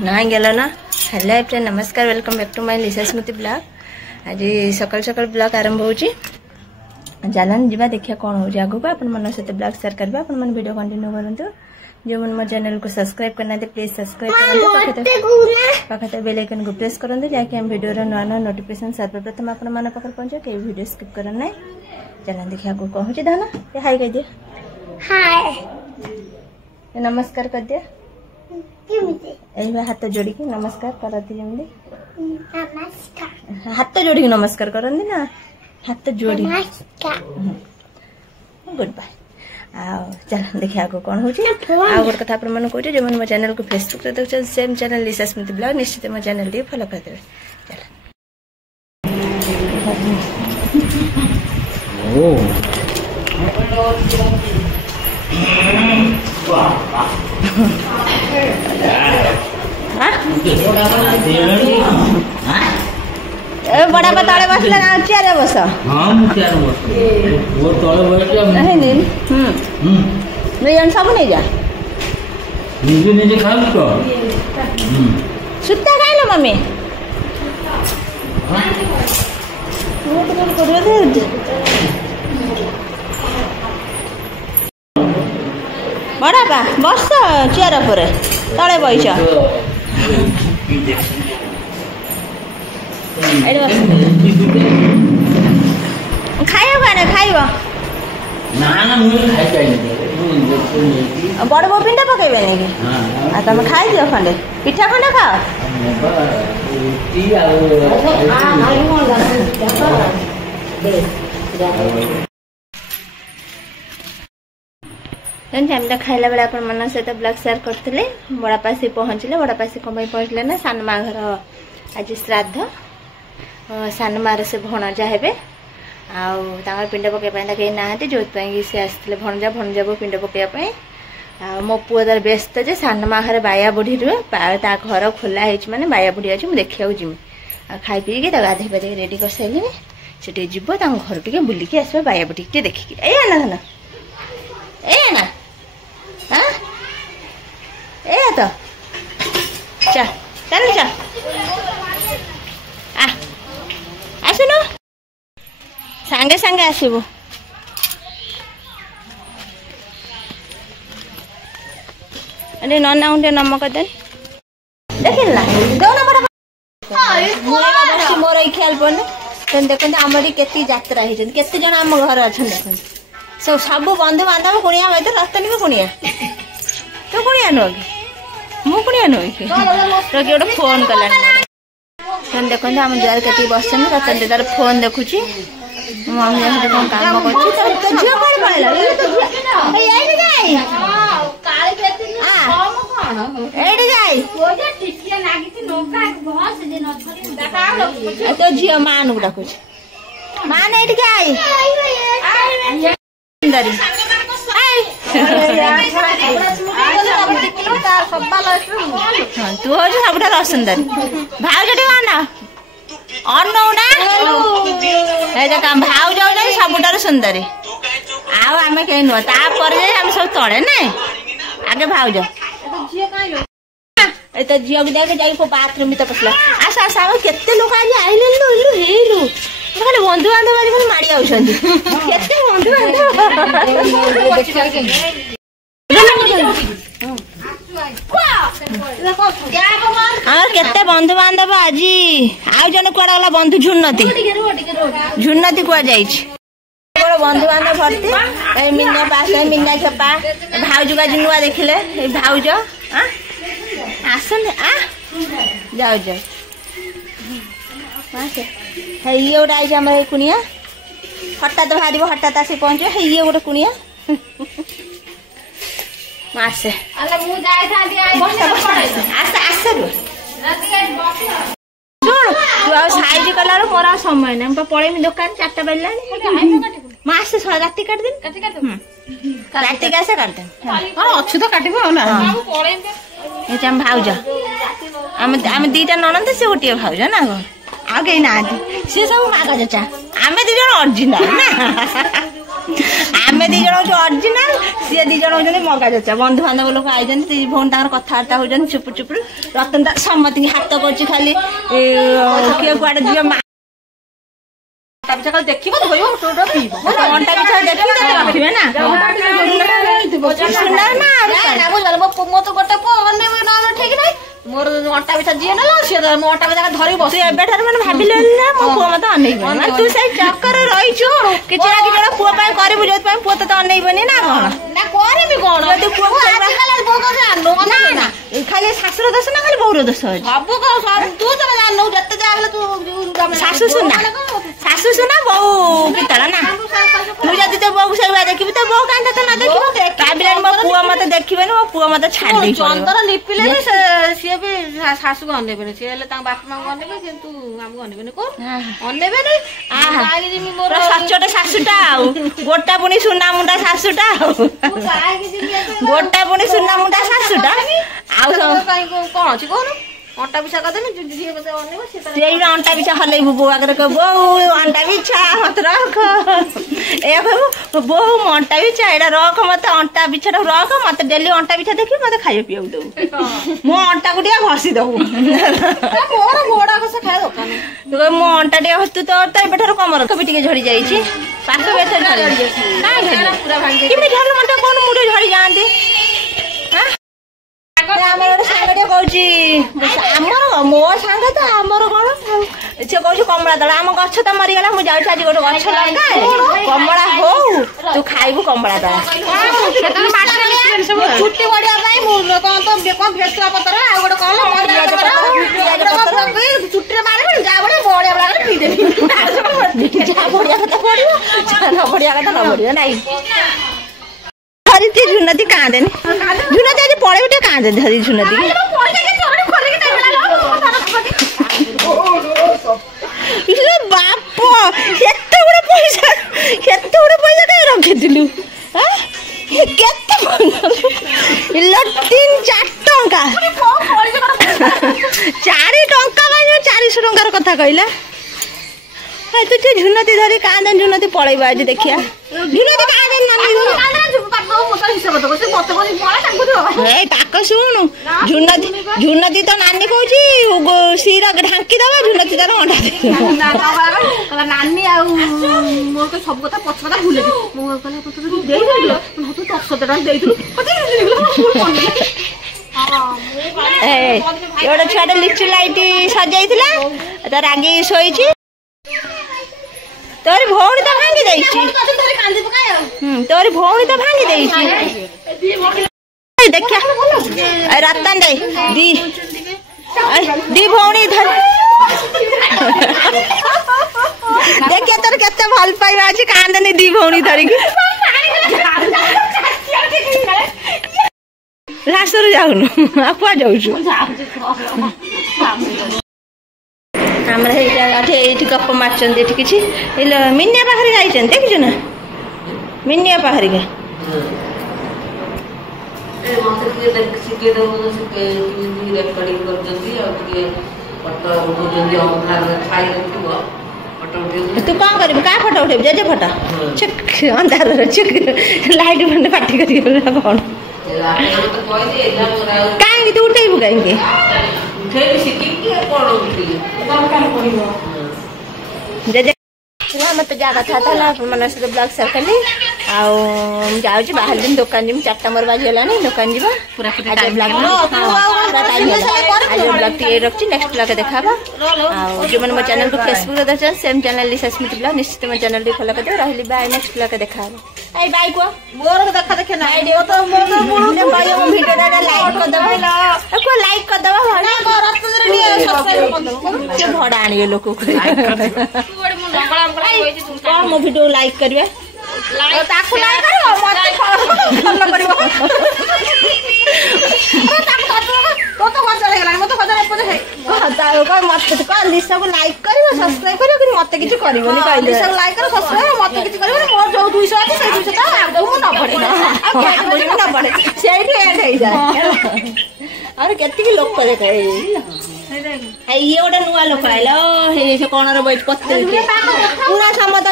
ना गेल ना। हेलो फ्रेंड, नमस्कार, welcome back to my Lisa Smriti blog. आज सकाल सकाल ब्लॉग आरंभ होची। जालन जीवा देखिया कौन हो आगु को अपन मन सहित ब्लॉग शेयर करबा। अपन मन वीडियो कंटिन्यू करंतु। जो मन मो चैनल को सब्सक्राइब करना दे प्लीज सब्सक्राइब करंतु। पाखते बेल आइकन को प्रेस करंतु जाके हम वीडियो रो नया नया नोटिफिकेशन सर्वप्रथम अपन मन पाखर पहुंचे। के वीडियो स्किप करन नै। जालन देखिया को कहू छी धाना ए हाय कह दे। हाय नमस्कार कर दे। हाथ जोड़ी की नमस्कार करती नमस्कार हाथ जोड़ी की नमस्कार करती ना हाथ जोड़ी गुड बाय। चल देखिए आगे कौन हो गोटे कथा मन कहे जो मो चैनल को फेसबुक देखते सेम चैनल लिसा स्मृति ब्लॉग निश्चित मो चैनल टी फॉलो करदे। बड़ा तले बसले ना चेयर बस। हां मु चेयर बस वो तले बैठ नहीं नहीं नहीं जन सब नहीं जा निजे निजे खा तो सुत्ता खाए ना मम्मी। वो तो कर दे बड़ा पा बस चेयर पर तले बैठ खाइब ना खाइब ना ना बड़ बो पिंडा पकेबे नहीं कि तुम खाई दियो खंडे पिठा खंडे खाओ। तो खाइला बेला अपन मन सहित ब्लॉग शेयर करते। बड़ापा से पहुँचले बड़ापा से कम पहुँचले ना सान माँ घर आज श्राद्ध सान मार से भणजा हे आर पिंड पकड़ा कहीं ना जो सी आसते भणजा भणजा पिंड पकड़ापी मो पुआ तार व्यस्त जे सान माँ घर बाया बुढ़ी रुए ता घर खोला है बाया बुढ़ी अच्छी मुझे देखा जीमी खाई पीके गाधे पाधे रेडी कर सारे से जीव घर टे बुलिकी आस बाया बुढ़ी टे देखिकी ए ना धन ए ना हाँ ए तो चल चल चल आसुन सांगे सांगे आसबू अरे नना उठे नमक दे देख मोर ख्याल पड़े देखते आम के जात्रा के जन आम घर अच्छा देखते सब बंधु बांधव कुणिया भाई तो रतन भी कुणिया तो कुणिया नुह कि मु कुणिया नुह कि गोटे फोन कला देखते आम दुआर के बस रतन तार फोन देखुची मम्मी कौन काम तो झी मान को डाकुच मान तू हूँ सब सुंदर भाज मान अनुना भाज सबुठार सुंदर आम कहीं नुह तापर सब तले ना आगे भाज तो झील को देख जा बाथरूम भी तो पसला आस आस आम केते लोक आज आइले हेलु खाली बंधु बांधव आज खाली माड़ी आउछंती केते बंधु बांधव केते बंधु बांधव आज आउ जन कुआडा गला बंधु झुन्नती कुआ जाइछ बंधु बांधव भर्ती मीना पास मीना छपा भाउज का नुआ देखिले भाउज आसन आ जाओ जाओ ये गोटे आई आम कुनिया हठात बाहर हठात आस पहुंचे ये गोटे कुनिया आसे साइज कलार मोर समय ना पड़ेमी दुकान 4टा बजला मासे राति काटदेम राति कैसे काटदेम अच्छु तो काट भाउज आम दीटा ननद से गोटे भाउज ना आ कहीं ना सी सब माग चचा आम 2 जन ओरिजिनल ना आम दी जन ओरिजिनाल सी दी जन होती मगा चचा बंधु बांधव लोक आई भौन कथबार्ता होती चुप चुप रतन समति हाथ कर खाली किए कुआड़े दिए पिछा देखिए अंटा पिछा देखिए ना सुना ना मो तो गोटे ठीक ना मोर अंटा पिछा जी ना सी मो अंटा पिछा धरी बस एबेठार मैंने भाविले ना मो पुआ मत अनेइबनी तू से चक्कर रहिछु किछ ना किछ पुआ पाए करबु जोत पाए पुआ तो अनेइबनी ना कोन ना करबी कोन तू पुआ आजकल बो को जानो ना खाली सासुर दोष ना खाली बौर दोष अछि सब को सब तू तो जानो जत्ते जाहले तू सासु सुना बौ पितरा ना तू जदी तो बौ सेवा देखिबी तो बौ कांटा तो ना देखिबो काबिलन मो पुआ मत देखिबे मो पुआ मत छाड़ दे चंदन लिपिले भी सी भी सासु को अनेबे सी हेले तां बाप मां को अनेबे किंतु हमको अनेबे कोन अनेबे नै काई जिमी मोर सचोटे सासुटा गोटा पुनी सुना मुंडा सासुटा गोटा पुनी सुना मुंडा सासुटा आउ काई कोन अछि कोन अंटा पिछा करदेनी झिए बसे अनेबे से अंटा पिछा हलै बो आगर को बो अंटा पिछा मत रख ए कहबो बो अंटा पिछा एडा रख मत अंटा पिछा रख मत डेली अंटा पिछा देखि मत खाइ पिउ दो मो अंटा को दिया घसी दो मोर घोड़ा को से खाय दोकान तो मो अंटा दिया हतु तो एबेठार कमर कभी टिके झड़ी जाई छी पाक बेथे झड़ी काई पूरा भांगी कि मिठाल मटा कोन मुडे झड़ी जांती हां आमर सांगटे कहूची आमर मो सांग तो आमर कौन से कहूँ कमला दल आम गछ तो मरीगला मुझे जाऊँ आज गोटे गछ लगा कमला हो तू खाइबू कमला दल छुट्टी बढ़िया कौन तो भेसुआ पतर आ गोटे कौन छुट्टी मारे जा बड़े बढ़िया लगे पीदेवी बढ़िया कथा पड़ो न बढ़िया कथा न बढ़िया नाई धरी झुनती कांदेनी झुनती आज पड़े गोटे कांदे धरी झुनती बाप एते गुड़े पैसा कहीं रखिलु केते 3-4 टंका 4 टंका 400 टंकार कथा कहला तू झुनती धरी कांदे झुनती पड़ेब आज देखिया झुनती कांदे शुणु झुनती तो नानी कहूँ सीर ढांकी दबा झुनती तार अंडा नानी मोर सब कथा पछ कथा भूले गोटे छुआटे लिचु लाइट सजाई तार आगे शोई तोर भौणी तो भांगी देइछि तोर भौणी तो भांगी देइछि देखिया रतन दे दी भौणी धर देखिया तोर केते भल पाइबा अछि कांदनी दी भौणी धरि रासुर जाउनु आपा जाउछु हमरा एठी गप मारचंदी एठी किछि मिनिया पाखरी जाइछन देखिछु ना मिनिया पाखरी के ए मासे के सिके दो के रेकॉर्डिंग कर जल्दी और के फोटो जल्दी अपना छाई रखिबो फोटो उठे तू कौन करबी का फोटो उठेब जे फोटो चिक अंधार चिक लाइट बंद पार्टी करी कोन तो कोई दे काहे तू उठेबू काहे उठे सिकी के कोन उठे काम करिवो मत जागा था मन से ब्लॉग सेयर कली जाऊँ बाहर दिन दुकान जी 4टा मोर बाजी गलानी दुकान जी पूरा आज ब्लॉग रखी नेक्स्ट ब्लॉग देखा जो मैंने मो चैनल को फेसबुक देखते सेम चैनल स्मित ब्लॉग निश्चित मो चैनल फॉलो कर दे रही बाय नेक्स्ट ब्लॉग देखा आई बाय को मोर देखा देखे ना वीडियो तो वीडियो लाइक कर दबा को लाइक कर दबा भड़ा आनिए लोक कौन मो वीडियो लाइक करिवे ताकू लाइक करियो मते फॉलो करियो तो हजार हे मते हजार एपजे हे तारो को मते को लिसा को लाइक करियो सब्सक्राइब करियो कि मते किछ करिवोनी कहले लिसा को लाइक करो सब्सक्राइब मते किछ करिवोनी मोर जो 200 अछि से 200 ता आगु न पड़े न पड़े सेठी एंड हे जाय और केति लोक देखाई ये गोटे नुआ लोक आइल से कौन रो बैठ पत्ते पूरा समत